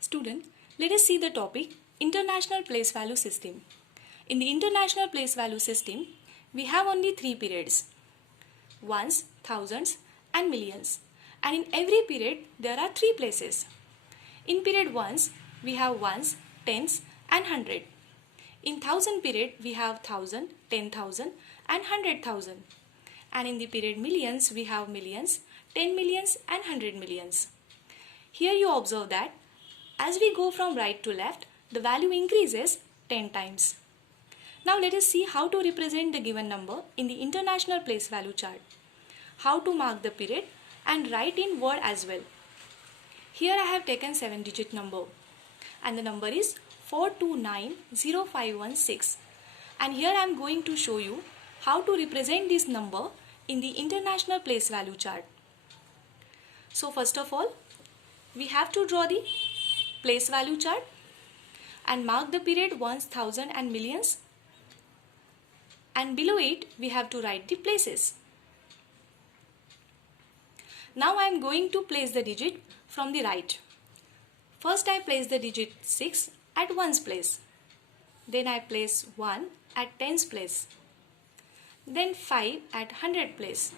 Student, let us see the topic International Place Value System. In the International Place Value System, we have only three periods: ones, thousands and millions. And in every period, there are three places. In period ones, we have ones, tens and hundred. In thousand period, we have thousand, 10,000 and 100,000. And in the period millions, we have millions, 10 millions and 100 millions. Here you observe that as we go from right to left, the value increases 10 times. Now let us see how to represent the given number in the International Place Value chart. How to mark the period and write in word as well. Here I have taken 7-digit number and the number is 4290516, and here I am going to show you how to represent this number in the International Place Value chart. So first of all, we have to draw the place value chart and mark the period ones, thousand and millions, and below it we have to write the places. Now I am going to place the digit from the right. First I place the digit 6 at ones place. Then I place 1 at tens place. Then 5 at 100 place.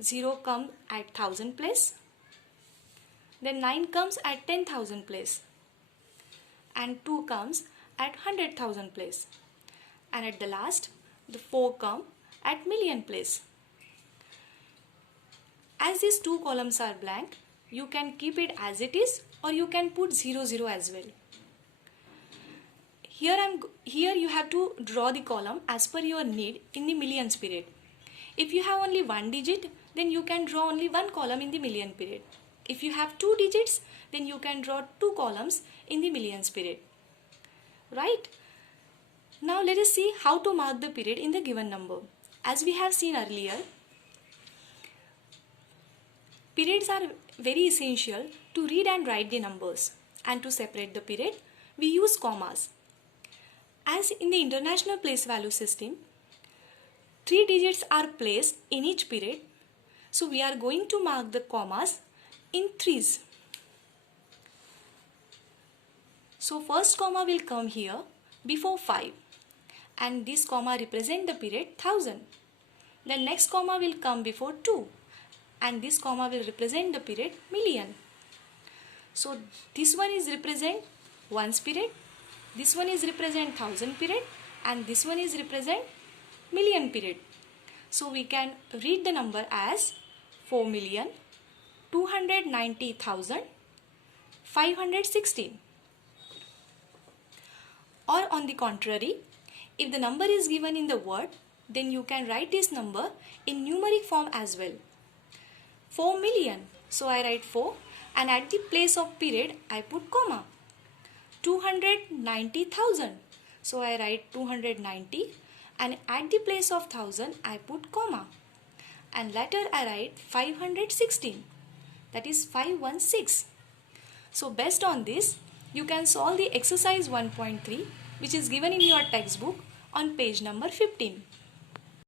0 comes at 1000 place. Then 9 comes at 10,000 place. And 2 comes at 100,000 place. And at the last, the 4 come at million place. As these two columns are blank, you can keep it as it is or you can put 00 as well. Here you have to draw the column as per your need in the millions period. If you have only one digit, then you can draw only one column in the million period. If you have two digits, then you can draw two columns in the millions period. Right? Now let us see how to mark the period in the given number. As we have seen earlier, periods are very essential to read and write the numbers, and to separate the period, we use commas. As in the International Place Value System, 3 digits are placed in each period, so we are going to mark the commas in threes. So first comma will come here before 5, and this comma represent the period 1000. The next comma will come before 2, and this comma will represent the period million. So this one is represent ones period, this one is represent thousand period, and this one is represent million period. So we can read the number as 4,290,516. Or on the contrary, if the number is given in the word, then you can write this number in numeric form as well. 4 million, so I write 4 and at the place of period I put comma. 290,000, so I write 290 and at the place of 1000 I put comma. And later I write 516, that is 516. So based on this, you can solve the exercise 1.3 which is given in your textbook on page number 15.